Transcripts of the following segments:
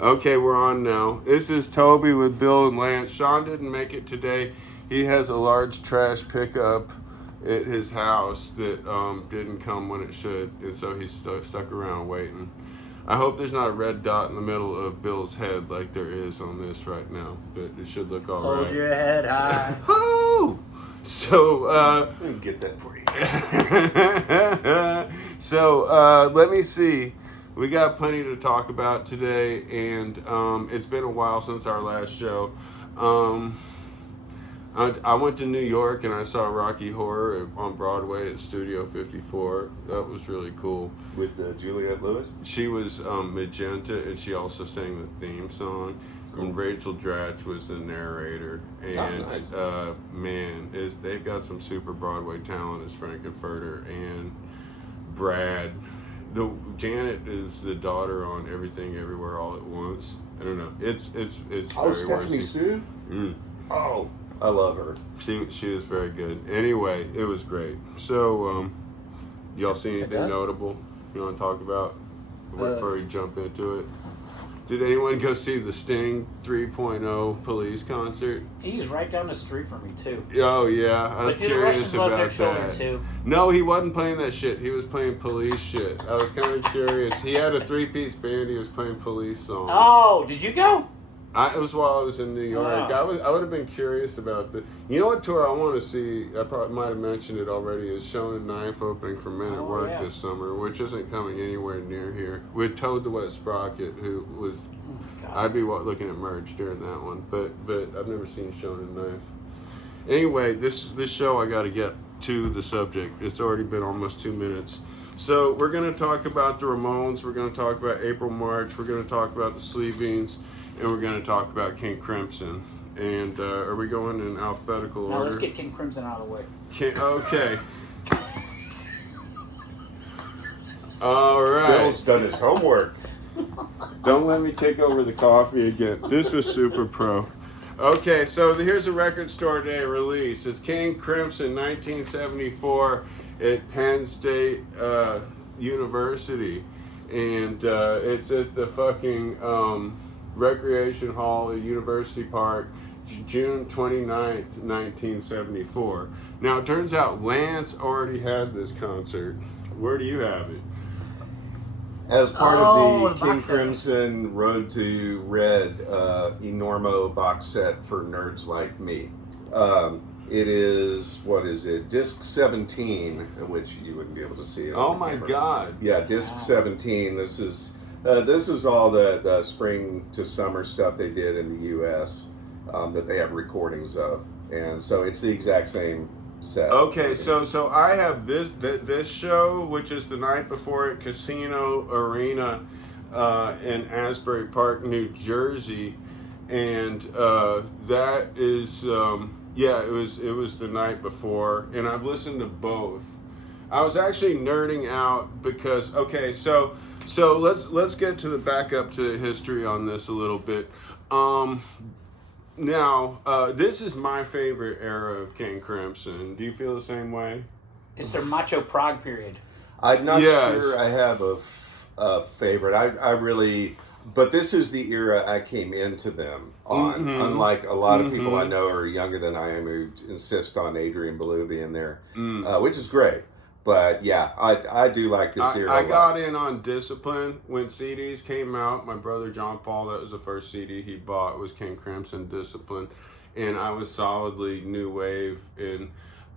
Okay, we're on now. This is Toby with Bill and Lance. Sean didn't make it today. He has a large trash pickup at his house that didn't come when it should, and so he's stuck around waiting. I hope there's not a red dot in the middle of Bill's head like there is on this right now, but it should look all right. Hold your head high. Woo! So, Let me get that for you. so let me see. We got plenty to talk about today, and it's been a while since our last show. I went to New York and I saw Rocky Horror on Broadway at Studio 54. That was really cool. With Juliette Lewis? She was Magenta, and she also sang the theme song. Cool. And Rachel Dratch was the narrator. And nice. Man, they've got some super Broadway talent as Frankenfurter and Brad. Janet is the daughter on Everything Everywhere All at Once. I don't know. It's Oh, very Stephanie worthy. Sue? Mm. Oh, I love her. She was very good. Anyway, it was great. So, y'all see anything notable you want to talk about before we jump into it? Did anyone go see the Sting 3.0 Police concert? He's right down the street from me, too. Oh, yeah. I was curious about that. Too. No, he wasn't playing that shit. He was playing Police shit. I was kind of curious. He had a three-piece band. He was playing Police songs. Oh, did you go? It was while I was in New York. I would have been curious about the. You know what tour I want to see? I probably might have mentioned it already. Is Shown at Knife opening for Men at Work this summer, which isn't coming anywhere near here. With Toad the Wet Sprocket, who was. I'd be looking at merch during that one, but I've never seen Shown at Knife. Anyway, this show I got to get to the subject. It's already been almost 2 minutes. So we're going to talk about the Ramones. We're going to talk about April March. We're going to talk about the Sleeveens. And we're going to talk about King Crimson. And are we going in alphabetical order? No, let's get King Crimson out of the way. Okay. All right. Bill's done his homework. Don't let me take over the coffee again. This was super pro. Okay, so here's a record store day release. It's King Crimson, 1974 at Penn State University. And it's at the fucking... Recreation Hall at University Park, June 29th, 1974. Now, it turns out Lance already had this concert. Where do you have it? As part of the King box set. Crimson Road to Red Enormo box set for nerds like me. It is, what is it, disc 17, which you wouldn't be able to see. Oh my God. Yeah, disc 17. This is all the spring to summer stuff they did in the U.S. That they have recordings of, and so it's the exact same set. Okay, so I have this show, which is the night before at Casino Arena in Asbury Park, New Jersey, and that is it was the night before, and I've listened to both. I was actually nerding out because So let's get to the back up to the history on this a little bit. Now, this is my favorite era of King Crimson. Do you feel the same way? It's their Macho Prague period. I'm not sure I have a favorite. I really, but this is the era I came into them on. Mm-hmm. Unlike a lot of people I know are younger than I am who insist on Adrian Belew being there, which is great. But yeah, I do like this era. I got in on Discipline when CDs came out. My brother John Paul, that was the first CD he bought, was King Crimson Discipline, and I was solidly new wave. And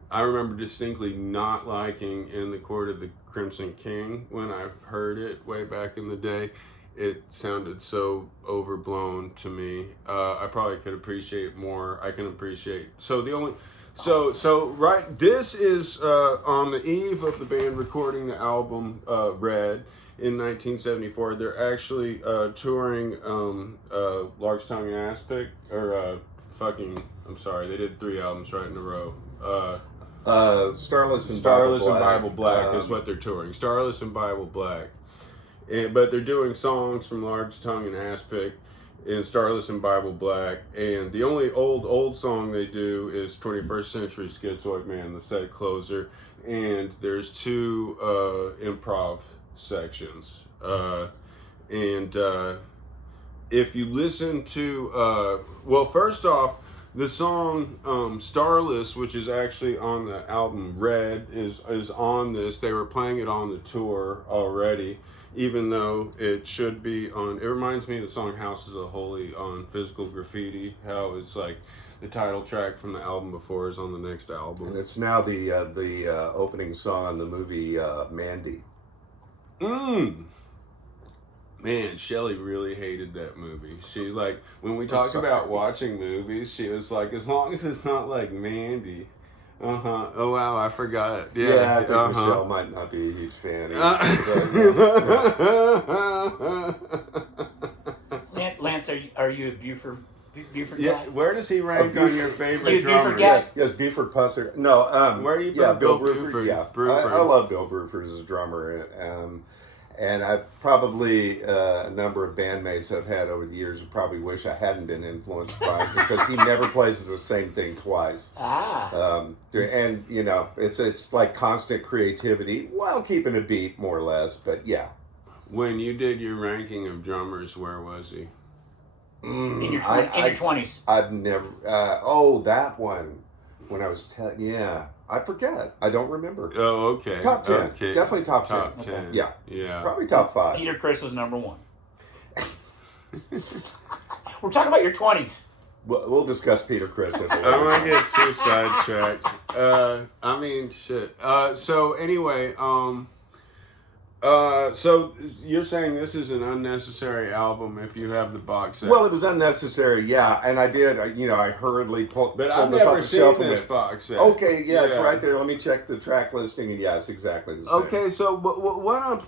I remember distinctly not liking In the Court of the Crimson King when I heard it way back in the day. It sounded so overblown to me. I probably could appreciate more. I can appreciate right, this is on the eve of the band recording the album Red in 1974. They're actually touring Large Tongue and Aspic, or I'm sorry, they did 3 albums right in a row. Starless and Bible Black is what they're touring. Starless and Bible Black. But they're doing songs from Large Tongue and Aspic in Starless and Bible Black, and the only old song they do is 21st Century Schizoid Man, the set closer, and there's 2 improv sections, and if you listen to, well, first off, the song Starless, which is actually on the album Red, is on this. They were playing it on the tour already, even though it should be on. It reminds me of the song House is a Holy on Physical Graffiti, how it's like the title track from the album before is on the next album. And it's now the opening song on the movie Mandy. Man, Shelley really hated that movie. She, like, when we talked about watching movies, she was like, as long as it's not like Mandy. Oh, wow, I forgot. Yeah, I think Michelle might not be a huge fan. Lance, are you a Buford yeah, guy? where does he rank on your favorite Buford drummer? guy? Yes, Buford Pusser. No, where do you put Bill Bruford? Bruford? Yeah, Bruford. I love Bill Bruford as a drummer, and I probably a number of bandmates I've had over the years who probably wish I hadn't been influenced by him because he never plays the same thing twice. And you know, it's like constant creativity while keeping a beat, more or less. But yeah. When you did your ranking of drummers, where was he? In your 20s. I've never. That one. When I was 10, yeah, I forget. I don't remember. Oh, okay. Top 10. Okay. Definitely top 10. Top 10. Okay. Yeah. Yeah. Probably top 5. Peter Criss was number 1. We're talking about your 20s. We'll discuss Peter Criss. I don't want to get too sidetracked. I mean, shit. So anyway, so you're saying this is an unnecessary album if you have the box set? Well, it was unnecessary, yeah, and I did. I hurriedly pulled. But pulled I've this off never the seen shelf this box set. Okay, yeah, it's right there. Let me check the track listing, and yeah, it's exactly the same. Okay, so what I'm.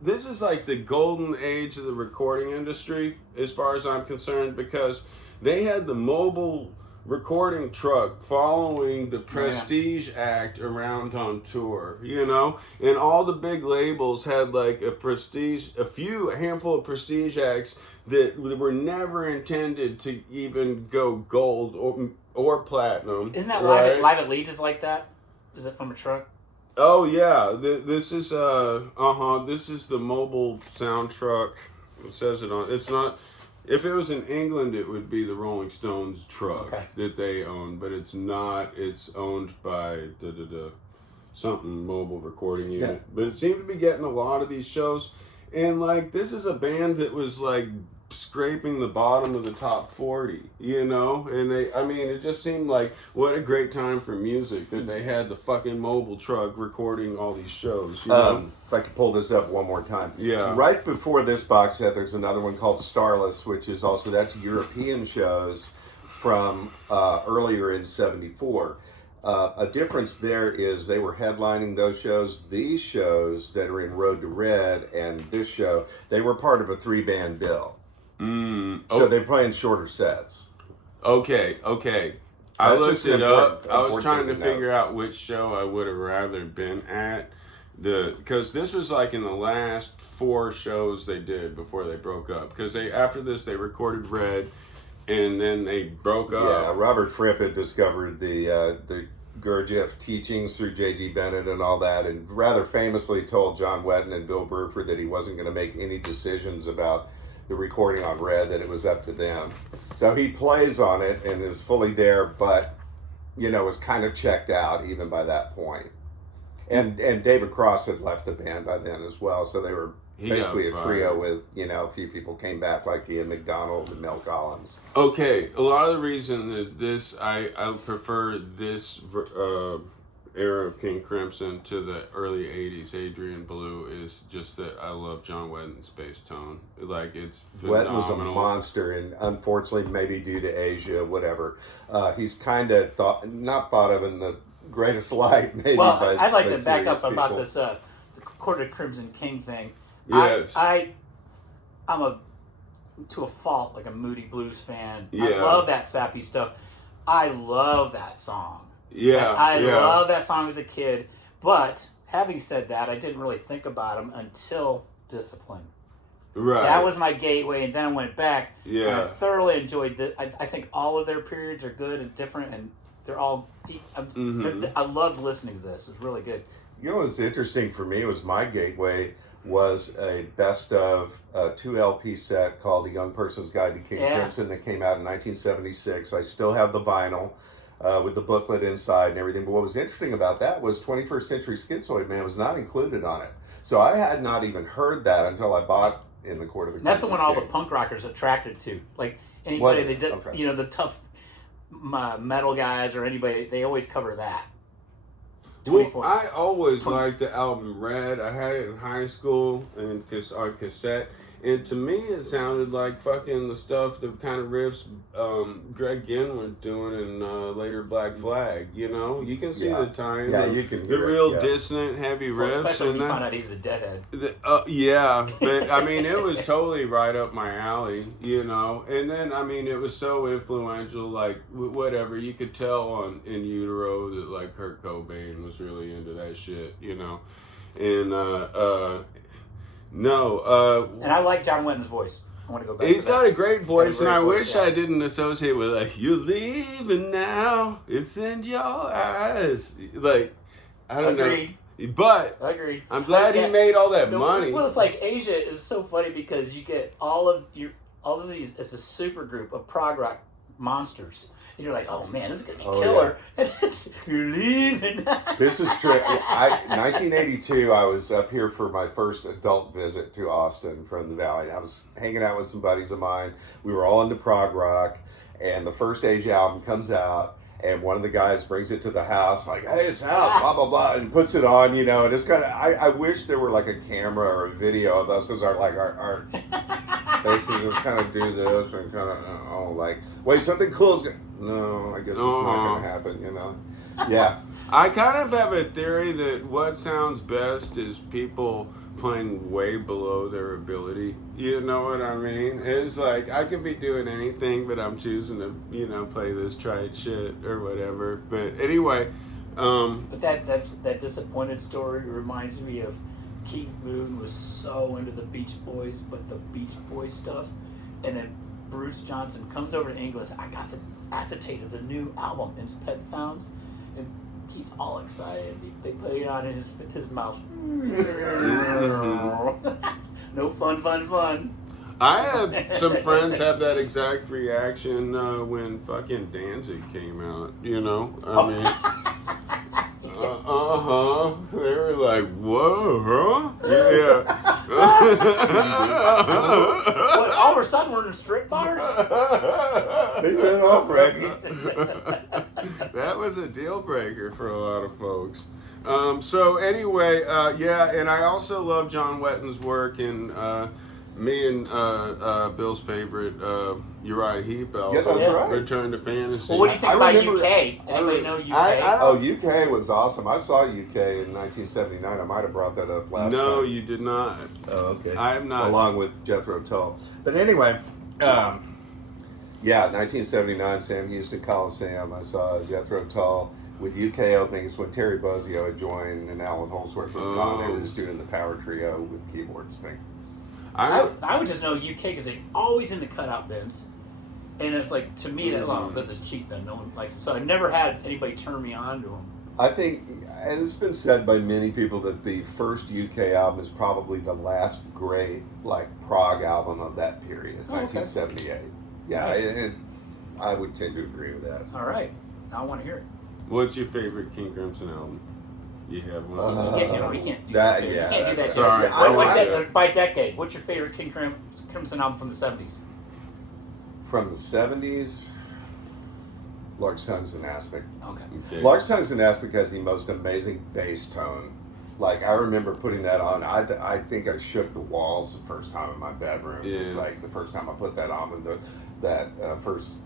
This is like the golden age of the recording industry, as far as I'm concerned, because they had the mobile recording truck following the Prestige Act around on tour, and all the big labels had like a handful of Prestige acts that were never intended to even go gold or platinum. Isn't that right? Live at Leeds is like that? Is it from a truck? Oh yeah, this is this is the mobile sound truck. It says it on. It's not. If it was in England, it would be the Rolling Stones truck that they own, but it's not. It's owned by something mobile recording unit. Yeah. But it seemed to be getting a lot of these shows, and like this is a band that was like scraping the bottom of the top 40, and it just seemed like what a great time for music that they had the fucking mobile truck recording all these shows. If I could pull this up one more time. Yeah. Right before this box set, there's another one called Starless, which is also, that's European shows from earlier in 74. A difference there is they were headlining those shows. These shows that are in Road to Red and this show, they were part of a 3-band bill. So they're playing shorter sets. Okay. I looked it up. I was trying to figure out which show I would have rather been at. Because this was like in the last 4 shows they did before they broke up. Because after this they recorded Red, and then they broke up. Yeah, Robert Fripp had discovered the Gurdjieff teachings through J.G. Bennett and all that, and rather famously told John Wetton and Bill Bruford that he wasn't going to make any decisions about the recording on Red, that it was up to them. So he plays on it and is fully there, but was kind of checked out even by that point. And David Cross had left the band by then as well, so they were basically a trio with a few people came back like Ian McDonald and Mel Collins. Okay, a lot of the reason that I prefer this era of King Crimson to the early 80s Adrian Belew is just that I love John Wetton's bass tone. Like, it's phenomenal. Wetton was a monster, and unfortunately, maybe due to Asia, whatever, he's kind of not thought of in the greatest light, maybe. Well, by, I'd like by to back up people. about this Court of Crimson King thing. Yes. I'm to a fault, like a Moody Blues fan. Yeah. I love that sappy stuff. I love that song. Yeah. I love that song as a kid. But having said that, I didn't really think about him until Discipline. Right. That was my gateway, and then I went back. Yeah. And I thoroughly enjoyed it. I think all of their periods are good and different, and they're all. I loved listening to this. It was really good. What's interesting for me was my gateway. was a best of 2 LP set called A Young Person's Guide to King Crimson that came out in 1976. I still have the vinyl with the booklet inside and everything. But what was interesting about that was 21st Century Schizoid Man was not included on it. So I had not even heard that until I bought In the Court of the Crimson That's the one all the King. punk rockers attracted to. Like anybody that did, Okay. you know, the tough metal guys or anybody, they always cover that. Well, I always liked the album Red. I had it in high school and on cassette. And to me, it sounded like fucking the stuff, the kind of riffs Greg Ginn was doing in later Black Flag. You know, you can see the time. Yeah, you can the hear real it, dissonant, heavy riffs. Especially when and you find out he's a deadhead. Yeah, but I mean, it was totally right up my alley, you know. And then, I mean, it was so influential, like, whatever. You could tell In Utero that, like, Kurt Cobain was really into that shit, you know. And, and I like John Wetton's voice. I want to go back. He's got a great voice, and I wish yeah. I didn't associate with, like, you're leaving now, it's in your eyes. Like, I don't Agreed. know. But Agreed. I'm glad he made all that No, money. Well, it's like Asia is so funny because you get all of these. It's a super group of prog rock monsters, and you're like, oh man, this is gonna be killer. Yeah. And it's you're leaving. This is true. 1982, I was up here for my first adult visit to Austin from the Valley. I was hanging out with some buddies of mine. We were all into prog rock, and the first Asia album comes out. And one of the guys brings it to the house, like, hey, it's out, blah, blah, blah, and puts it on, you know, and it's kind of, I wish there were like a camera or a video of us as our faces just kind of do this and kind of, like, wait, something cool is going to, no, I guess it's not going to happen, you know? Yeah. I kind of have a theory that what sounds best is people playing way below their ability. You know what I mean? It's like, I could be doing anything, but I'm choosing to, you know, play this trite shit or whatever. But anyway. But that disappointed story reminds me of Keith Moon was so into the Beach Boys, but the Beach Boys stuff. And then Bruce Johnson comes over to England. I got the acetate of the new album in Pet Sounds. And he's all excited. They put it on in his mouth. No fun. I had some friends have that exact reaction when fucking Danzig came out, you know? I mean, they were like, whoa, huh? Yeah. What, all of a sudden we're in strip bars? They went off, Reggie. That was a deal breaker for a lot of folks. So anyway, and I also love John Wetton's work, and me and Bill's favorite Uriah Heep album, Yeah, that's right. Return to Fantasy. Well, what do you think about remember- UK? Anybody know UK? UK was awesome. I saw UK in 1979. I might have brought that up last time. No, you did not. Oh, okay. I have not. Along with Jethro Tull. But anyway, 1979, Sam Houston Coliseum. I saw Jethro Tull with UK openings when Terry Bozzio had joined and Alan Holdsworth was gone. They were just doing the power trio with keyboards thing. I would just know UK because they're always into cutout bins. And it's like, to me, that this is cheap then. No one likes it. So I never had anybody turn me on to them. I think, and it's been said by many people, that the first UK album is probably the last great, like, prog album of that period, 1978. Yeah, Nice. and I would tend to agree with that. All right. Now I want to hear it. What's your favorite King Crimson album? You have one? You can't do that. You can't do that. Sorry. By decade, what's your favorite King Crimson album from the 70s? From the 70s, Large Tongues and Aspic. Okay. Large Tongues and Aspic has the most amazing bass tone. Like, I remember putting that on. I think I shook the walls the first time in my bedroom. Yeah. It's like the first time I put that on, with that first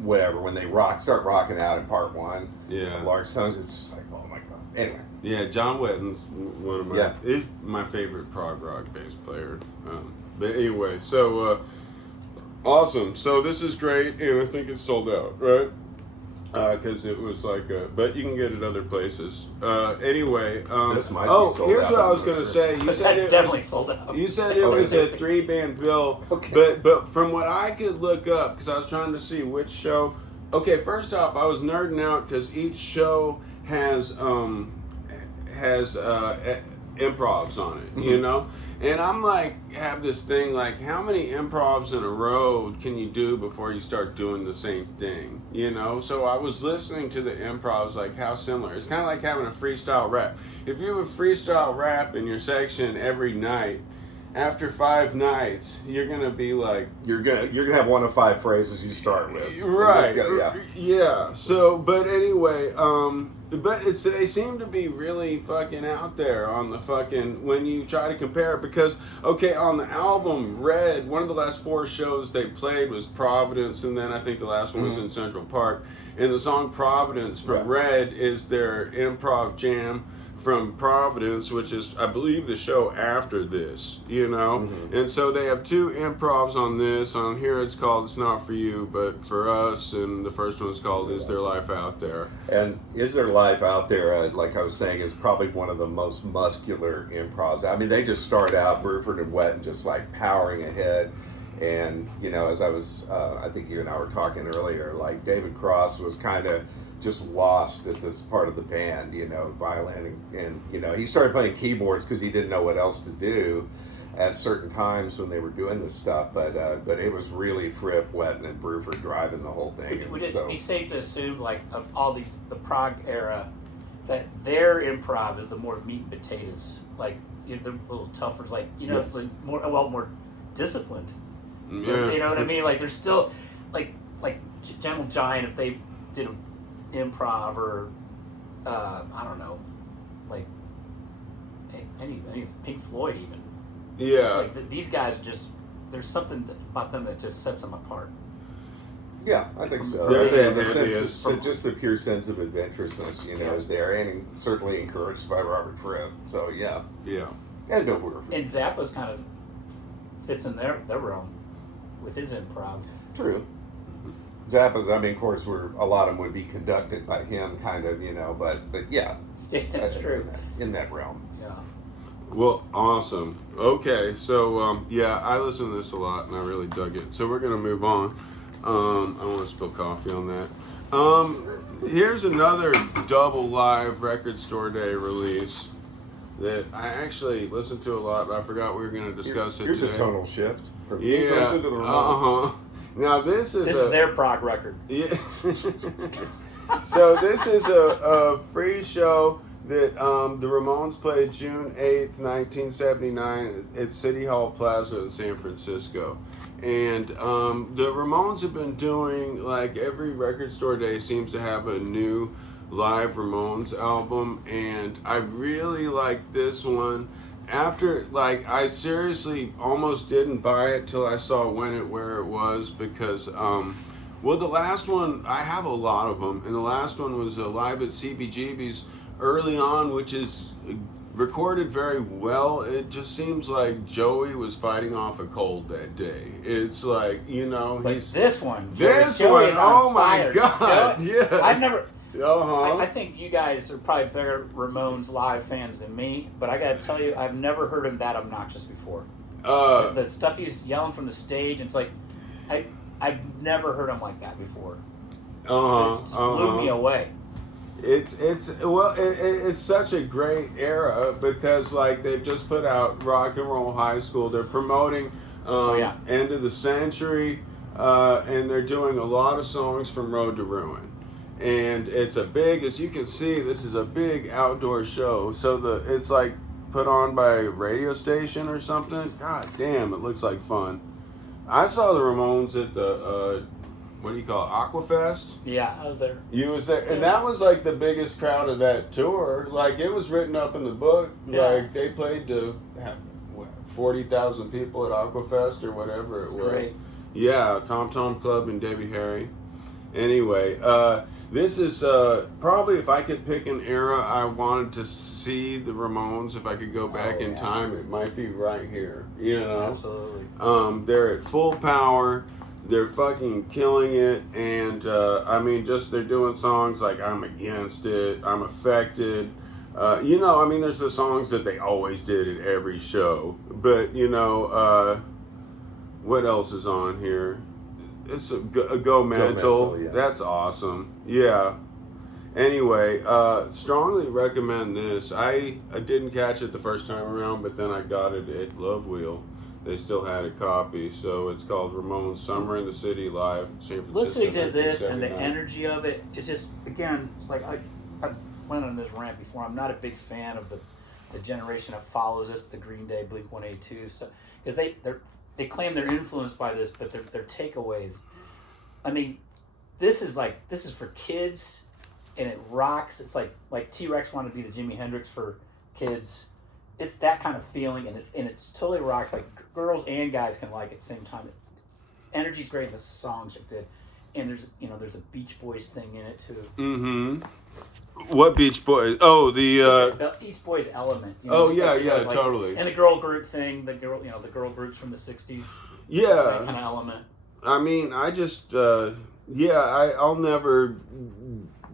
whatever, when they start rocking out in part one. Yeah. Large Tongues, it's just like, oh my god. Anyway. Yeah, John Wetton's one of my is my favorite prog rock bass player. But anyway, so awesome. So this is great, and I think it's sold out, right? Because it was like, but you can get it other places. Anyway, this might be sold here's out, what I was I'm going not to sure. say. You said That's definitely sold out. You said it was a 3-band bill, but from what I could look up, because I was trying to see which show. Okay, first off, I was nerding out because each show has improvs on it, you know? And I'm like, have this thing like, how many improvs in a row can you do before you start doing the same thing, you know? So I was listening to the improvs, like how similar. It's kind of like having a freestyle rap. If you have a freestyle rap in your section every night, after 5 nights, you're gonna be like, you're gonna have one of 5 phrases you start with, right? Yeah. Yeah. So, but anyway, but they seem to be really fucking out there on the fucking when you try to compare it because okay, on the album Red, one of the last 4 shows they played was Providence, and then I think the last one was in Central Park. And the song Providence from Red is their improv jam from Providence, which is, I believe, the show after this, you know? And so they have 2 improvs on this. On here it's called It's Not For You, But For Us, and the first one is called Is There Life Out There? And Is There Life Out There, like I was saying, is probably one of the most muscular improvs. I mean, they just start out, Bruford and Wet, and just like powering ahead. And, you know, as I was, I think you and I were talking earlier, like David Cross was kind of just lost at this part of the band, you know, violin, and you know, he started playing keyboards because he didn't know what else to do at certain times when they were doing this stuff, but it was really Fripp, Wetton, and Bruford driving the whole thing. Would it be safe to assume, like, of all these, the prog era, that their improv is the more meat and potatoes, like, you know, the little tougher, like, you know, like more disciplined. Yeah. You know what I mean? Like, there's still, like Gentle Giant, if they did a improv or I don't know, like any Pink Floyd even. Yeah. It's like these guys just, there's something about them that just sets them apart. Yeah, I think so. Just the pure sense of adventurousness, you know, is there, and certainly encouraged by Robert Fripp. So yeah. And Bill Bruford. And Zappa's kind of fits in their realm with his improv. True. Zappa's, I mean, of course, a lot of them would be conducted by him, kind of, you know, but yeah. It's true. In that realm. Yeah. Well, awesome. Okay, so, I listen to this a lot, and I really dug it. So we're going to move on. I don't want to spill coffee on that. Here's another double live record store day release that I actually listened to a lot, but I forgot we were going to discuss it Here's today. A tonal shift from Sleeveens to the Ramones. Now this is their prog record. Yeah. So this is a free show that the Ramones played June 8th, 1979 at City Hall Plaza in San Francisco. And the Ramones have been doing, like, every record store day seems to have a new live Ramones album, and I really like this one. After, like, I seriously almost didn't buy it till I saw When It Where It Was, because well, the last one, I have a lot of them, and the last one was live at CBGB's early on, which is recorded very well. It just seems like Joey was fighting off a cold that day. It's like, you know, but this one, Joey is oh my fire. God, yes. I've never. I think you guys are probably bigger Ramones live fans than me, but I gotta tell you, I've never heard him that obnoxious before. The stuff he's yelling from the stage, it's like, I've never heard him like that before. It blew me away. It's such a great era because, like, they've just put out Rock and Roll High School. They're promoting End of the Century, and they're doing a lot of songs from Road to Ruin. And it's as you can see, this is a big outdoor show. So it's like put on by a radio station or something. God damn, it looks like fun. I saw the Ramones at the what do you call it, Aquafest? Yeah, I was there. You was there, and that was like the biggest crowd of that tour. Like, it was written up in the book. Yeah. Like, they played to 40,000 people at Aquafest or whatever it was. Great. Yeah, Tom Tom Club and Debbie Harry. Anyway, this is probably, if I could pick an era I wanted to see the Ramones, if I could go back in time, it might be right here. You know? Absolutely. They're at full power. They're fucking killing it, and I mean, just they're doing songs like I'm Against It, I'm Affected. You know, I mean, there's the songs that they always did at every show, but you know, what else is on here? It's a Go Mental. Yeah. That's awesome. Yeah. Anyway, strongly recommend this. I didn't catch it the first time around, but then I got it at Love Wheel. They still had a copy, so it's called Ramones Summer in the City Live, San Francisco. Listening to this and the 1979. energy of it, it's just, again, it's like I went on this rant before. I'm not a big fan of the generation that follows us, the Green Day, Blink-182, so because they claim they're influenced by this, but their takeaways. I mean, this is for kids, and it rocks. It's like T-Rex wanted to be the Jimi Hendrix for kids. It's that kind of feeling, and it totally rocks. Like girls and guys can like it at the same time. Energy's great, and the songs are good, and there's a Beach Boys thing in it too. Mm-hmm. What Beach Boys? Oh, the Beach Boys element. Totally. And the girl group thing, the girl groups from the '60s. Yeah, that kind of element. I mean, I just I'll never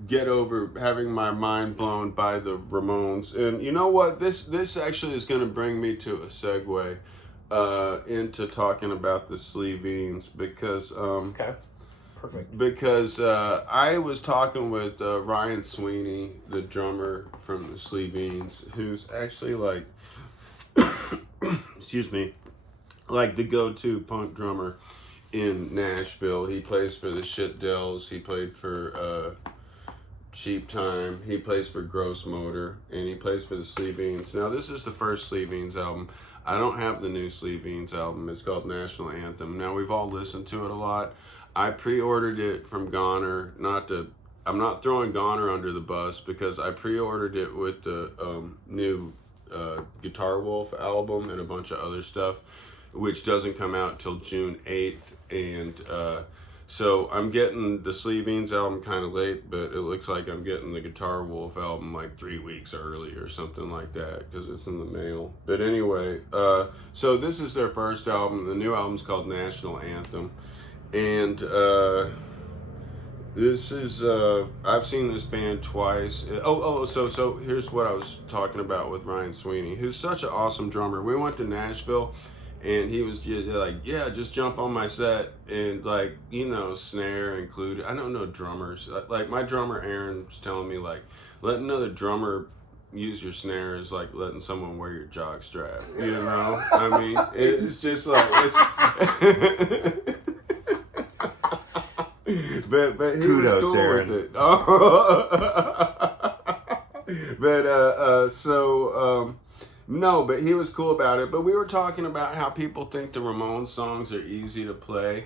get over having my mind blown by the Ramones. And you know what? This actually is going to bring me to a segue into talking about the Sleeveens because okay. Perfect. Because I was talking with Ryan Sweeney, the drummer from the Sleeveens, who's actually like, excuse me, like the go-to punk drummer in Nashville. He plays for the Shit Dells. He played for Cheap Time. He plays for Gross Motor, and he plays for the Sleeveens. Now, this is the first Sleeveens album. I don't have the new Sleeveens album. It's called National Anthem. Now, we've all listened to it a lot. I pre-ordered it from Goner. I'm not throwing Goner under the bus because I pre-ordered it with the new Guitar Wolf album and a bunch of other stuff, which doesn't come out till June 8th. And so I'm getting the Sleeveens album kind of late, but it looks like I'm getting the Guitar Wolf album like 3 weeks early or something like that because it's in the mail. But anyway, so this is their first album. The new album's called National Anthem. And this is I've seen this band twice. So here's what I was talking about with Ryan Sweeney, who's such an awesome drummer. We went to Nashville, and he was just like, yeah, just jump on my set, and like, snare included. I don't know drummers. Like my drummer Aaron's telling me like, let another drummer use your snare is like letting someone wear your jock strap. I mean, it's just like it's. But he Kudos, was cool Aaron. with it. No, but he was cool about it. But we were talking about how people think the Ramones songs are easy to play.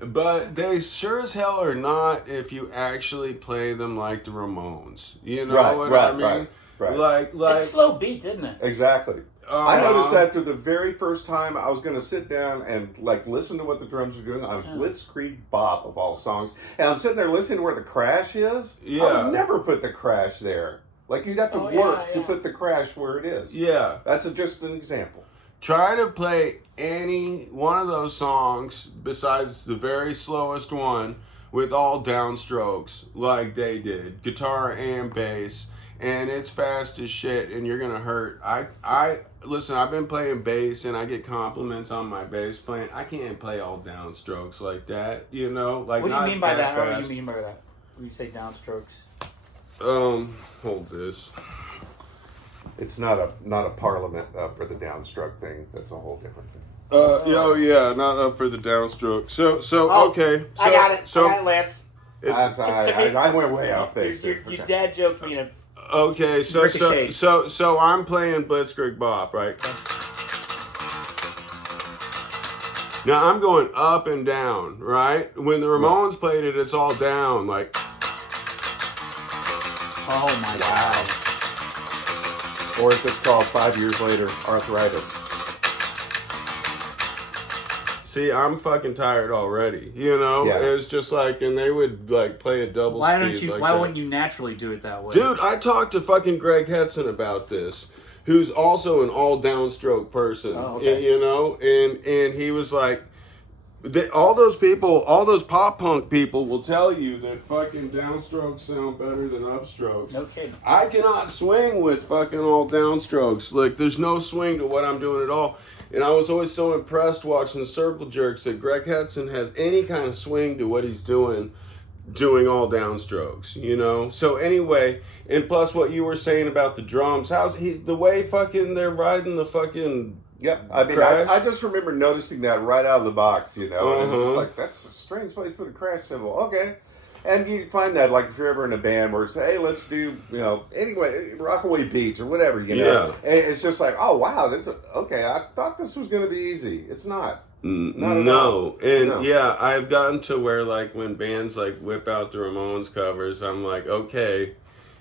But they sure as hell are not if you actually play them like the Ramones. You know what I mean? Right. Like it's slow beats, isn't it? Exactly. I noticed after the very first time I was going to sit down and like listen to what the drums are doing on Blitzkrieg Bop of all songs, and I'm sitting there listening to where the crash is. Yeah. I would never put the crash there. Like you'd have to work to put the crash where it is. Yeah. That's just an example. Try to play any one of those songs besides the very slowest one with all downstrokes like they did, guitar and bass. And it's fast as shit, and you're gonna hurt. I listen. I've been playing bass, and I get compliments on my bass playing. I can't play all downstrokes like that, Like what do you mean by that? Fast. What do you mean by that? When you say downstrokes? Hold this. It's not a Parliament for the downstroke thing. That's a whole different thing. Not up for the downstroke. So okay. So, I got it. So I got it, Lance. I went way off base. Your dad joked me in a. Okay, so I'm playing Blitzkrieg Bop, right? Now I'm going up and down, right? When the Ramones played it, it's all down, like. Oh my God. Or as it's called 5 years later, arthritis. See, I'm fucking tired already. Yeah. It's just like, and they would like play a double speed. Why wouldn't you naturally do it that way? Dude, I talked to fucking Greg Hetson about this, who's also an all downstroke person. Oh, okay. And he was like, all those pop punk people will tell you that fucking downstrokes sound better than upstrokes. No kidding. I cannot swing with fucking all downstrokes. Like, there's no swing to what I'm doing at all. And I was always so impressed watching the Circle Jerks that Greg Hetson has any kind of swing to what he's doing doing all downstrokes, you know. So anyway, and plus what you were saying about the drums, the way fucking they're riding the fucking. Yep, I mean, I just remember noticing that right out of the box, you know, and it was just like, that's a strange place to put a crash cymbal. Okay. And you find that, like, if you're ever in a band where it's, hey, let's do, you know, anyway, Rockaway Beach or whatever, you know. Yeah. And it's just like, oh, wow, okay, I thought this was going to be easy. It's not. Not at all. And yeah, I've gotten to where, like, when bands, like, whip out the Ramones covers, I'm like, okay,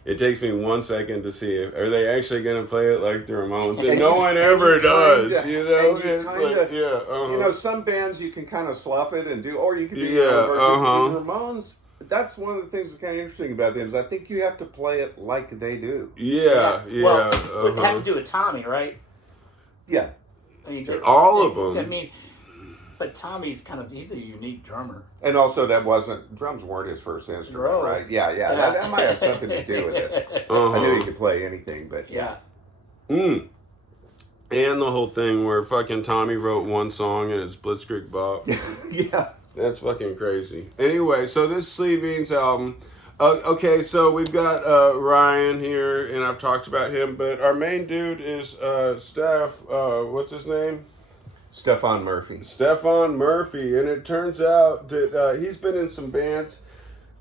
it takes me 1 second to see if, are they actually going to play it like the Ramones? And no one ever does, you know? It's like, you know, some bands you can kind of slough it and do, or you can do your own version. The Ramones, that's one of the things that's kind of interesting about them is I think you have to play it like they do. Yeah. Well, it has to do with Tommy, right? Yeah. I mean, all of them. I mean, but Tommy's he's a unique drummer. And also drums weren't his first instrument, right? Yeah. That might have something to do with it. I knew he could play anything, but yeah. And the whole thing where fucking Tommy wrote one song and it's Blitzkrieg Bop. Yeah. That's fucking crazy. Anyway, so this Sleeveens album. Okay, so we've got Ryan here, and I've talked about him, but our main dude is Steph. What's his name? Stefan Murphy. Stefan Murphy, and it turns out that he's been in some bands.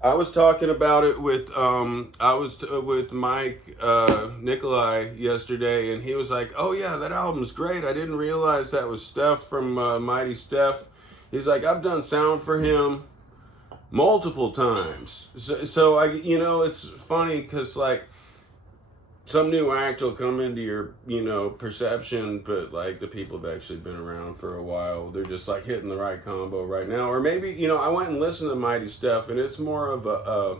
I was talking about it with with Mike Nikolai yesterday, and he was like, "Oh yeah, that album's great. I didn't realize that was Steph from Mighty Steph." He's like, "I've done sound for him multiple times." So I, you know, it's funny because like some new act will come into your, you know, perception, but like the people have actually been around for a while. They're just like hitting the right combo right now. Or maybe, you know, I went and listened to Mighty Steph, and it's more of a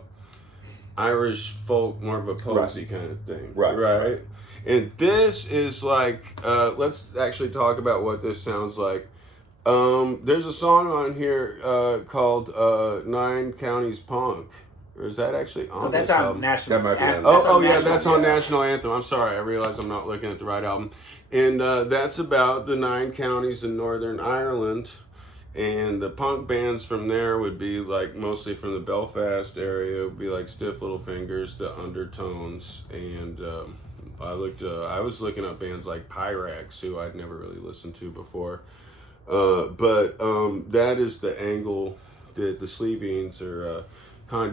Irish folk, more of a posy kind of thing. Right. And this is like, let's actually talk about what this sounds like. There's a song on here called Nine Counties Punk. Or is that actually on that's this on album? National Anthem. That's on National Anthem. I'm sorry, I realize I'm not looking at the right album. And that's about the 9 counties in Northern Ireland. And the punk bands from there would be like mostly from the Belfast area. It would be like Stiff Little Fingers, the Undertones, and I was looking up bands like Pyrax, who I'd never really listened to before. But that is the angle that the Sleeveens are.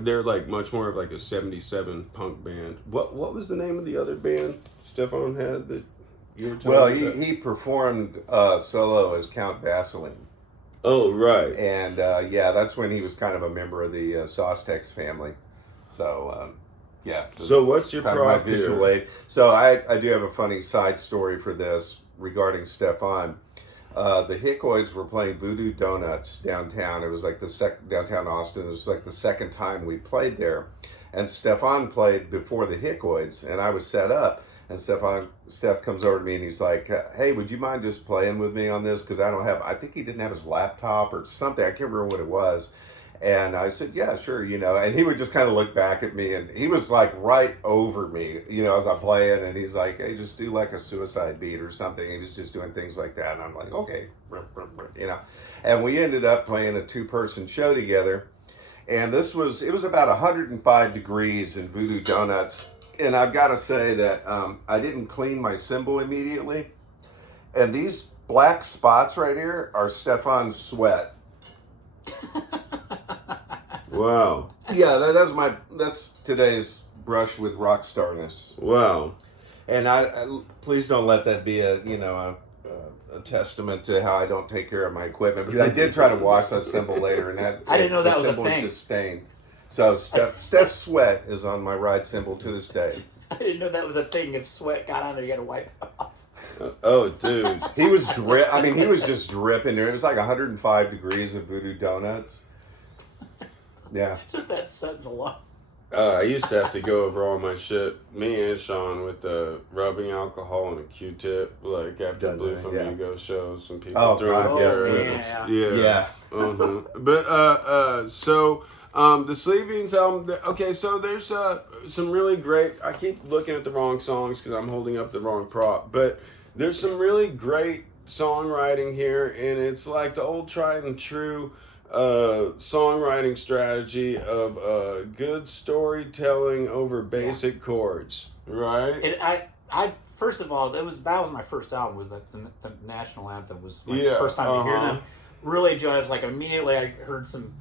They're like much more of like a 77 punk band. What was the name of the other band Stefan had that you were talking about? Well, he performed solo as Count Vaseline. Oh, right. And that's when he was kind of a member of the Sostex family. So, So what's your prop visual aid? So I do have a funny side story for this regarding Stefan. The Hickoids were playing Voodoo Donuts downtown. It was like downtown Austin. It was like the second time we played there. And Stefan played before the Hickoids, and I was set up. And Steph comes over to me and he's like, "Hey, would you mind just playing with me on this? Because I think he didn't have his laptop or something. I can't remember what it was." And I said, "Yeah, sure," you know. And he would just kind of look back at me, and he was like right over me, you know, as I'm playing. And he's like, "Hey, just do like a suicide beat or something." He was just doing things like that, and I'm like, "Okay," you know. And we ended up playing a 2-person show together. And it was about 105 degrees in Voodoo Donuts. And I've got to say that I didn't clean my cymbal immediately. And these black spots right here are Stefan's sweat. Wow. Yeah, that's today's brush with rock starness. Wow. And I please don't let that be a testament to how I don't take care of my equipment, because I did try to wash that cymbal later, and I didn't know that was a cymbal thing. Just stained. So Steph's sweat is on my ride cymbal to this day. I didn't know that was a thing. If sweat got on there, you got to wipe it off. Oh, dude. He was he was just dripping there. It was like 105 degrees of Voodoo Donuts. Yeah. Just that sentence alone. I used to have to go over all my shit, me and Sean, with the rubbing alcohol and a Q-tip, like after Blue Flamingo shows, and people throwing Yeah. But so the Sleeveens album. Okay, so there's some really great. I keep looking at the wrong songs because I'm holding up the wrong prop, but there's some really great songwriting here, and it's like the old tried and true songwriting strategy of good storytelling over basic chords, right? And I first of all, that was my first album. Was that the national anthem was like the first time I hear them. Really enjoyed it. I was like immediately I heard some.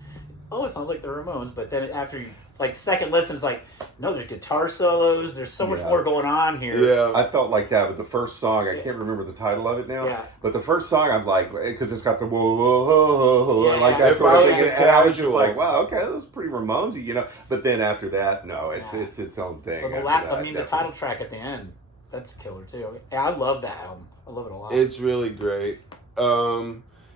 Oh, it sounds like the Ramones. But then after you like second listen, it's like no, there's guitar solos. There's so much more going on here. Yeah, I felt like that with the first song. I can't remember the title of it now. Yeah. But the first song, I'm like, because it's got the whoa, whoa, whoa, whoa, whoa, like that sort of thing. And I was just like, wow, okay, that was pretty Ramonesy, you know. But then after that, no, it's its own thing. Well, the title track at the end, that's killer too. Yeah, I love that album. I love it a lot. It's really great.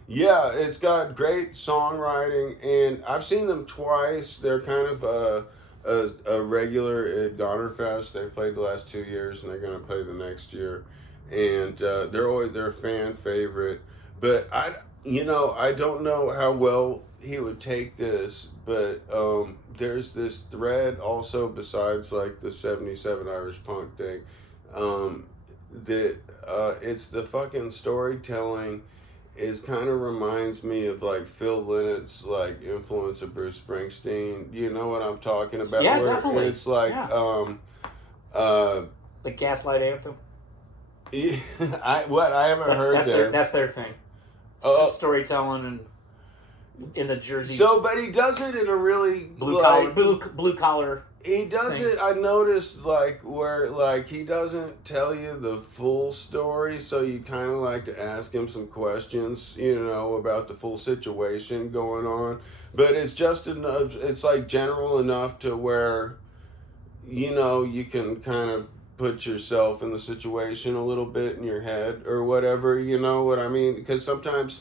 Yeah, it's got great songwriting, and I've seen them twice. They're kind of a regular at Donnerfest. They've played the last 2 years, and they're going to play the next year. And they're a fan favorite. But I don't know how well he would take this. But there's this thread also besides like the 77 Irish punk thing. That it's the fucking storytelling. Is kind of reminds me of like Phil Lynnett's like influence of Bruce Springsteen. You know what I'm talking about? Yeah, definitely. It's like the Gaslight Anthem. I haven't heard that. That's their thing. Storytelling and in the Jersey. So, but he does it in a really blue collar. He does it. I noticed like where like he doesn't tell you the full story, so you kind of like to ask him some questions, about the full situation going on. But it's just enough. It's like general enough to where, you can kind of put yourself in the situation a little bit in your head or whatever. You know what I mean? Because sometimes.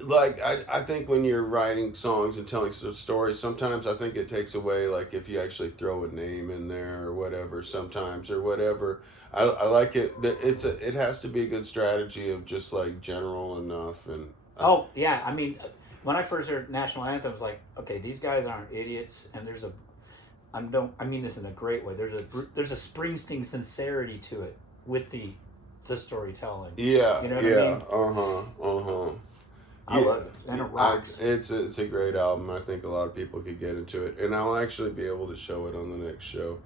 Like, I think when you're writing songs and telling stories, sometimes I think it takes away, like, if you actually throw a name in there or whatever sometimes or whatever. I like it. It has to be a good strategy of just, like, general enough. And yeah. I mean, when I first heard National Anthem, I was like, okay, these guys aren't idiots. And I mean this in a great way. There's a Springsteen sincerity to it with the storytelling. Yeah. You know what I mean? I love it, and it rocks. It's a great album. I think a lot of people could get into it, and I'll actually be able to show it on the next show.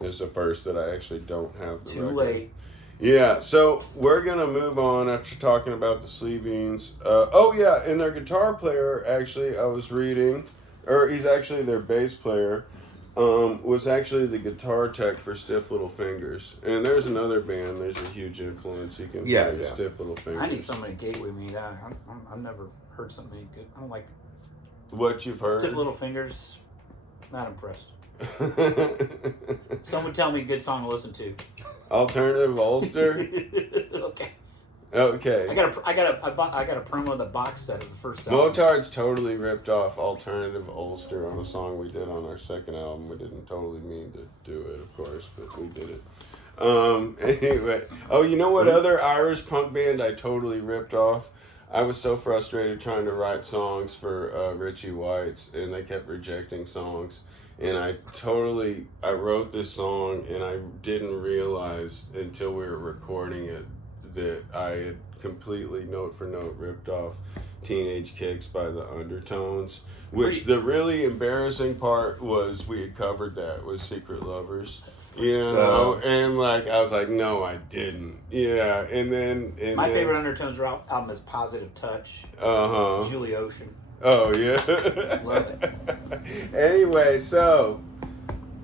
It's the first that I actually don't have the record. Late. Yeah, so we're gonna move on after talking about the Sleeveens. And their guitar player actually, I was reading, or he's actually their bass player. Was actually the guitar tech for Stiff Little Fingers. And there's another band, there's a huge influence you can play, Stiff Little Fingers. I need somebody to gateway me that. I've never heard something good. I don't like what you've heard. Stiff Little Fingers, not impressed. Someone tell me a good song to listen to. Alternative Ulster? Okay. I got a promo of the box set of the first album. Motard's totally ripped off Alternative Ulster on a song we did on our second album. We didn't totally mean to do it, of course, but we did it. Anyway. Oh, you know what other Irish punk band I totally ripped off? I was so frustrated trying to write songs for Richie White's, and they kept rejecting songs. And I wrote this song, and I didn't realize until we were recording it that I had completely note for note ripped off Teenage Kicks by the Undertones, which the really embarrassing part was we had covered that with Secret Lovers, and like I was like, no, I didn't. Yeah, and then my favorite Undertones album is Positive Touch. Julie Ocean. Oh yeah. Love it. Anyway, so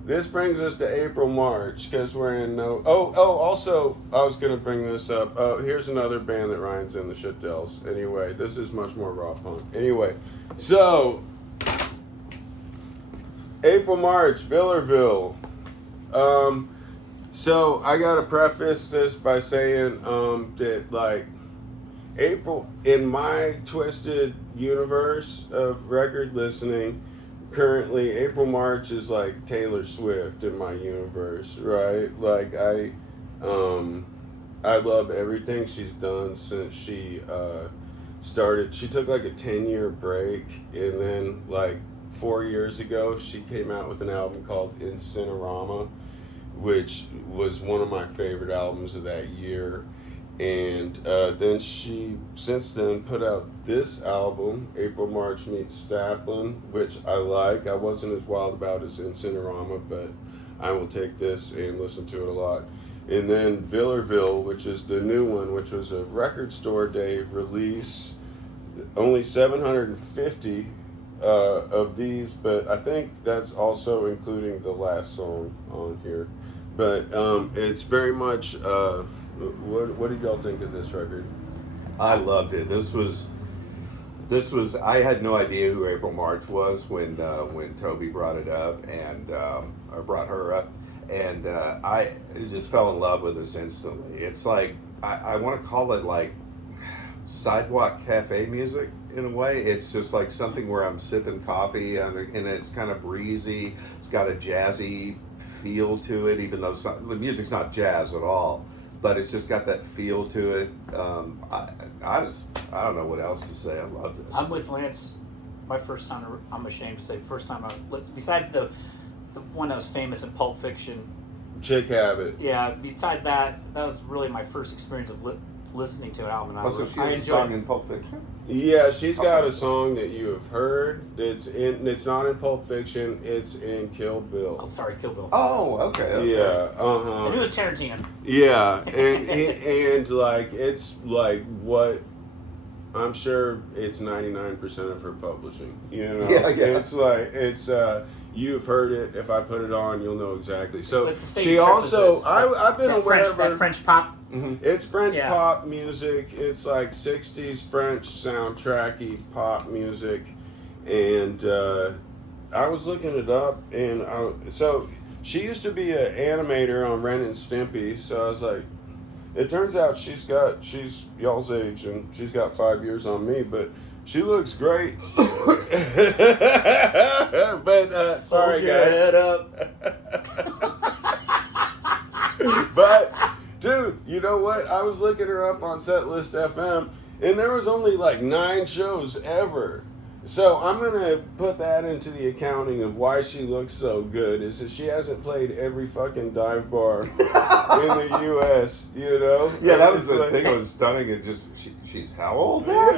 this brings us to April, March, because we're in also, I was going to bring this up. Here's another band that Ryan's in, the Shitdells. Anyway, this is much more raw punk. Anyway, so, April, March, Villarville. So, I got to preface this by saying that, like, April, in my twisted universe of record listening, currently April March is like Taylor Swift in my universe, right? Like I love everything she's done since she started. She took like a 10-year break, and then like 4 years ago she came out with an album called Incinerama, which was one of my favorite albums of that year. And then she, since then, put out this album, April March Meets Staplin, which I like. I wasn't as wild about as Incinerama, but I will take this and listen to it a lot. And then Villarville, which is the new one, which was a Record Store Day release. Only 750 of these, but I think that's also including the last song on here. But it's very much... What did y'all think of this record? I loved it. This was. I had no idea who April March was when Toby brought it up or brought her up, and I just fell in love with this instantly. It's like I want to call it like sidewalk cafe music in a way. It's just like something where I'm sipping coffee and it's kind of breezy. It's got a jazzy feel to it, even though the music's not jazz at all. But it's just got that feel to it. I don't know what else to say. I loved it. I'm with Lance. My first time, I'm ashamed to say, first time besides the one that was famous in Pulp Fiction. Chick Habit. Yeah, besides that was really my first experience of listening to an album. I enjoyed a song in Pulp Fiction? Yeah, she's got a song that you have heard. It's not in Pulp Fiction. It's in Kill Bill. Oh, sorry, Kill Bill. Oh, okay. Yeah, I knew it was Tarantino. Yeah, and like it's like what I'm sure it's 99% of her publishing. You know, yeah. It's you've heard it. If I put it on, you'll know exactly. So it's the same she also I've been aware of her. That French pop. Mm-hmm. It's French pop music. It's like 60s French soundtracky pop music. And I was looking it up. And so she used to be an animator on Ren and Stimpy. So I was like, it turns out she's y'all's age and she's got 5 years on me. But she looks great. But sorry, guys. Head up. But dude, you know what? I was looking her up on Setlist FM, and there was only like 9 shows ever. So I'm gonna put that into the accounting of why she looks so good. Is that she hasn't played every fucking dive bar in the U.S. You know? Yeah, that was the thing. It was stunning. It just she's how old now?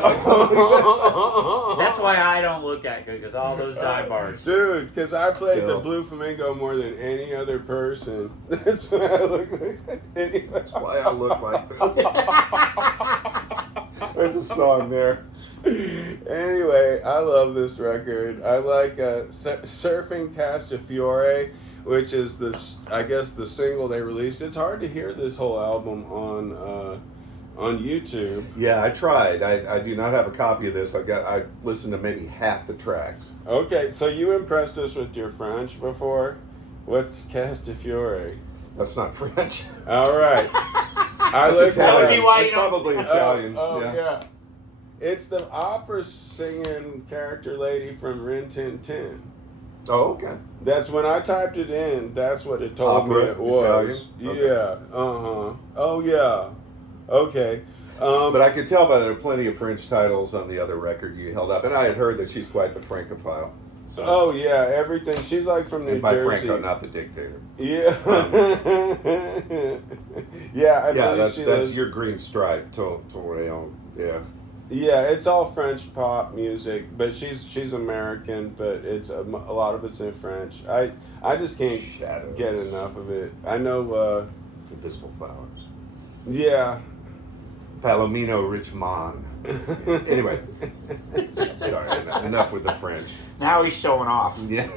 That's why I don't look that good, because all those dive bars. Dude, because I played the Blue Flamingo more than any other person. That's why I look like that. Anyway. That's why I look like this. There's a song there. Anyway, I love this record. I like Surfing Castafiore, which is I guess the single they released. It's hard to hear this whole album on YouTube. Yeah, I tried. I do not have a copy of this. I listened to maybe half the tracks. Okay, so you impressed us with your French before. What's Castafiore? That's not French. All right. That's Italian. It's probably Italian. Yeah. It's the opera singing character lady from Rin Tin Tin. Oh, okay. That's when I typed it in. That's what it told me it was. Italian? Okay. Yeah. Oh yeah. Okay. But I could tell by there are plenty of French titles on the other record you held up, and I had heard that she's quite the Francophile. So. Oh yeah, everything. She's like from New and by Jersey. Franco, not the dictator. Yeah. Yeah. That's your green stripe, Torreon. Yeah. Yeah, it's all French pop music, but she's American, but it's a lot of it's in French. I just can't get enough of it. I know Invisible Flowers. Yeah. Palomino Richmond. Anyway. Sorry, enough with the French. Now he's showing off. Yeah.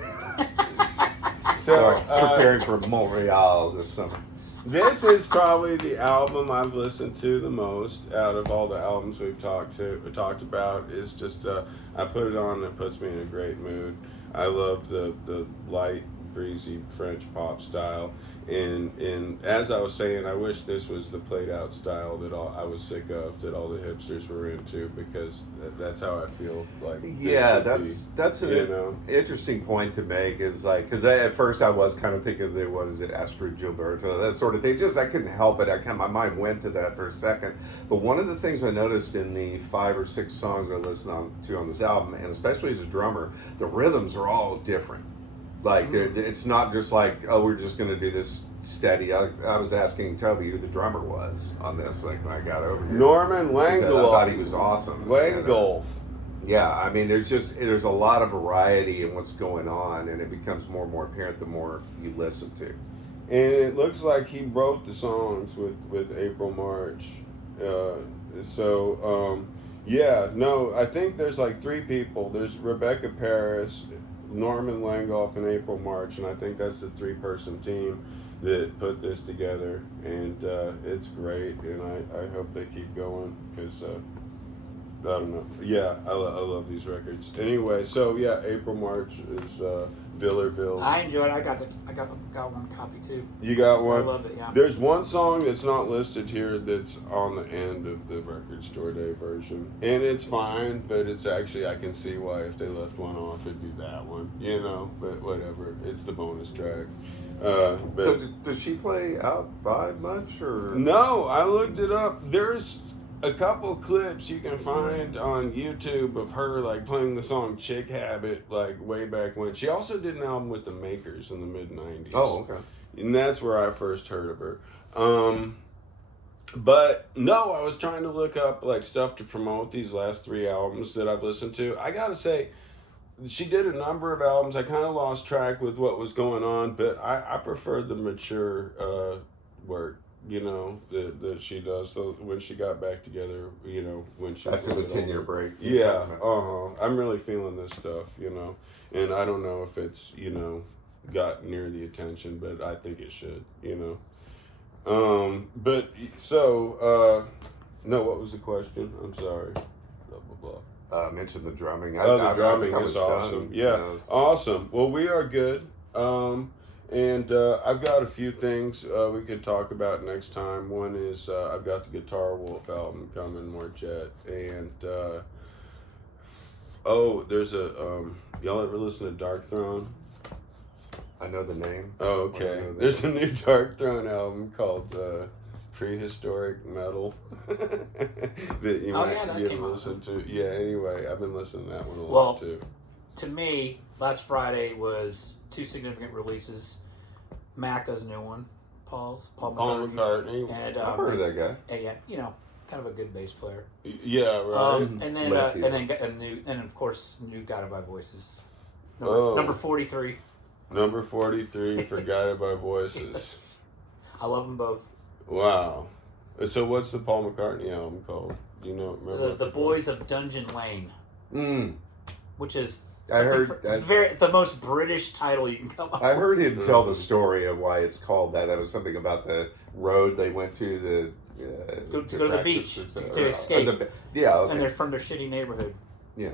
So preparing for Montreal this summer. This is probably the album I've listened to the most out of all the albums we've talked about. Is just I put it on and it puts me in a great mood. I love the light, breezy French pop style. And as I was saying, I wish this was the played out style that I was sick of, that all the hipsters were into, because that's how I feel like. Yeah, that's an interesting point to make. Is like, because at first I was kind of thinking of what is it, Astrid Gilberto, that sort of thing. Just I couldn't help it. My mind went to that for a second. But one of the things I noticed in the 5 or 6 songs I listened to on this album, and especially as a drummer, the rhythms are all different. Like it's not just like, oh, we're just going to do this steady. I was asking Toby who the drummer was on this, like when I got over here. Norman Langolf. I thought he was awesome. Langolf. Yeah, I mean, there's a lot of variety in what's going on, and it becomes more and more apparent the more you listen to. And it looks like he wrote the songs with April March. I think there's like 3 people. There's Rebecca Paris, Norman Langolf, and April March, and I think that's the 3-person team that put this together. And it's great, and I hope they keep going because I don't know. Yeah, I love these records. Anyway, so yeah, April March is Villarville. I enjoyed it. I got one copy too. You got one? I love it, yeah. There's one song that's not listed here that's on the end of the Record Store Day version. And it's fine, but it's actually, I can see why if they left one off, it'd be that one, but whatever. It's the bonus track. Does she play out by much, or? No, I looked it up. There's a couple clips you can find on YouTube of her like playing the song Chick Habit like way back when. She also did an album with the Makers in the mid-90s. Oh, okay. And that's where I first heard of her. But no, I was trying to look up like stuff to promote these last 3 albums that I've listened to. I gotta say, she did a number of albums. I kind of lost track with what was going on, but I preferred the mature work. That she does. So when she got back together, when she after the 10-year break. Yeah, I'm really feeling this stuff, and I don't know if it's got near the attention, but I think it should, But so no, what was the question? I'm sorry. Blah blah blah. Mention the drumming. The drumming is awesome. Yeah, awesome. Well, we are good. And I've got a few things we could talk about next time. One is I've got the Guitar Wolf album coming, Marquette. And, there's a, y'all ever listen to Dark Throne? I know the name. Oh, okay. There's a new Dark Throne album called Prehistoric Metal that you might be able to listen to. Yeah, anyway, I've been listening to that one a lot too. To me, last Friday was 2 significant releases. Macca's new one, Paul McCartney. And I've heard of that guy. And, kind of a good bass player. Yeah, right. And then of course, new Guided by Voices. Number 43. Number 43 for Guided by Voices. I love them both. Wow. So what's the Paul McCartney album called? Do you know? Remember the Boys of Dungeon Lane. Which is it's the most British title you can come up with. I heard him tell the story of why it's called that. That was something about the road they went to go to the beach to escape. Okay. And they're from their shitty neighborhood. Yeah.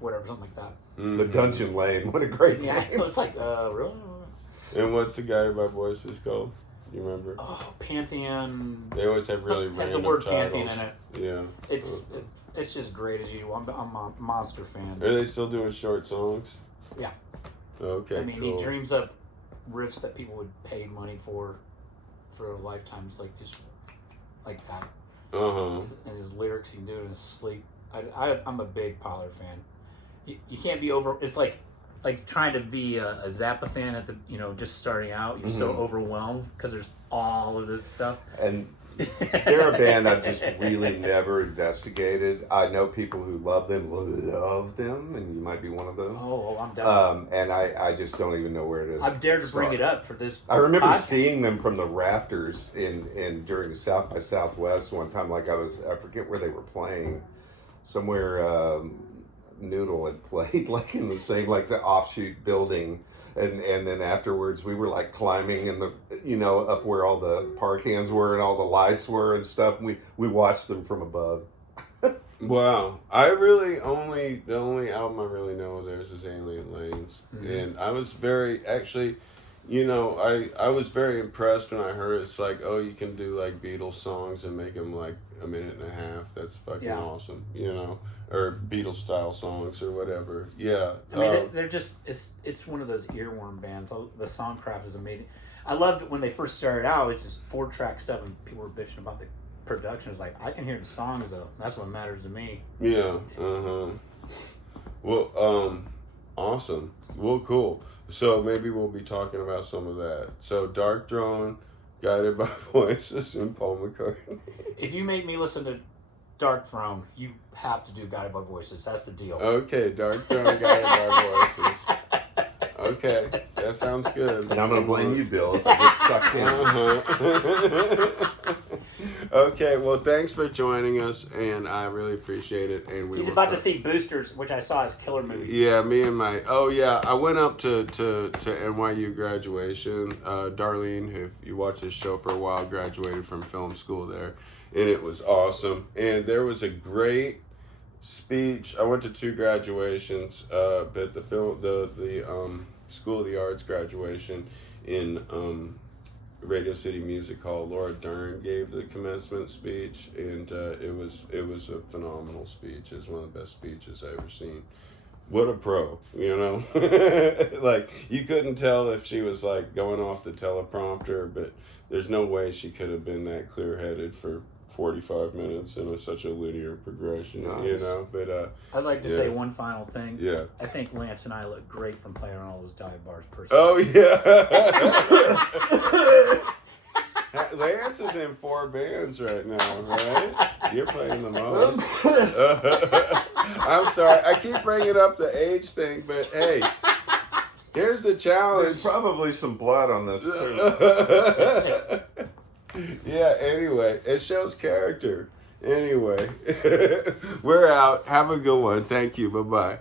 Whatever, something like that. Mm-hmm. The Dungeon Lane. What a great name. Yeah, it was like, really? And what's the Guided by Voices called? You remember? Oh, Pantheon. They always have really random has the word titles. Pantheon in it. Yeah. It's just great as usual. I'm a Monster fan. Are they still doing short songs? Yeah. Okay, I mean, cool. he dreams up riffs that people would pay money for lifetimes, like just like that. And his lyrics, he can do it in his sleep. I'm a big Pollard fan. You can't be over. It's like trying to be a Zappa fan at the just starting out. You're so overwhelmed because there's all of this stuff. And they're a band I've just really never investigated. I know people who love them, and you might be one of them. Oh, I'm down. And I just don't even know where to. I've dared to bring it up for this. I remember seeing them from the rafters in during South by Southwest one time. Like I forget where they were playing, somewhere. Noodle had played like in the same the offshoot building. And then afterwards we were like climbing in the up where all the park hands were and all the lights were and stuff. We watched them from above. Wow. The only album I really know of theirs is Alien Lanes. And I was very I was very impressed when I heard it's like, oh, you can do like Beatles songs and make them like a minute and a half. That's fucking awesome, or Beatles style songs or whatever. Yeah. I mean, they're just, it's one of those earworm bands. The songcraft is amazing. I loved it when they first started out. It's just 4-track stuff and people were bitching about the production. It's like, I can hear the songs though. That's what matters to me. Yeah. Well, awesome. Well, cool. So maybe we'll be talking about some of that. So Dark Throne, Guided by Voices, and Paul McCartney. If you make me listen to Dark Throne, you have to do Guided by Voices. That's the deal. Okay, Dark Throne, Guided by Voices. Okay, that sounds good. And I'm going to blame you, Bill, if I get sucked in. Okay, well, thanks for joining us, and I really appreciate it. And He's about to see Boosters, which I saw as killer movie. Yeah, me and my... Oh, yeah, I went up to NYU graduation. Darlene, if you watch this show for a while, graduated from film school there, and it was awesome. And there was a great speech. I went to 2 graduations, but the School of the Arts graduation in Radio City Music Hall. Laura Dern gave the commencement speech, and it was a phenomenal speech. It's one of the best speeches I've ever seen. What a pro, you know? Like, you couldn't tell if she was like going off the teleprompter, but there's no way she could have been that clear-headed for 45 minutes in such a linear progression, you know. But I'd like to say one final thing. Yeah. I think Lance and I look great from playing on all those dive bars. Oh yeah. Lance is in 4 bands right now, right? You're playing the most. I'm sorry, I keep bringing up the age thing, but hey, here's the challenge. There's probably some blood on this too. Yeah, anyway, it shows character. Anyway, we're out. Have a good one. Thank you. Bye-bye.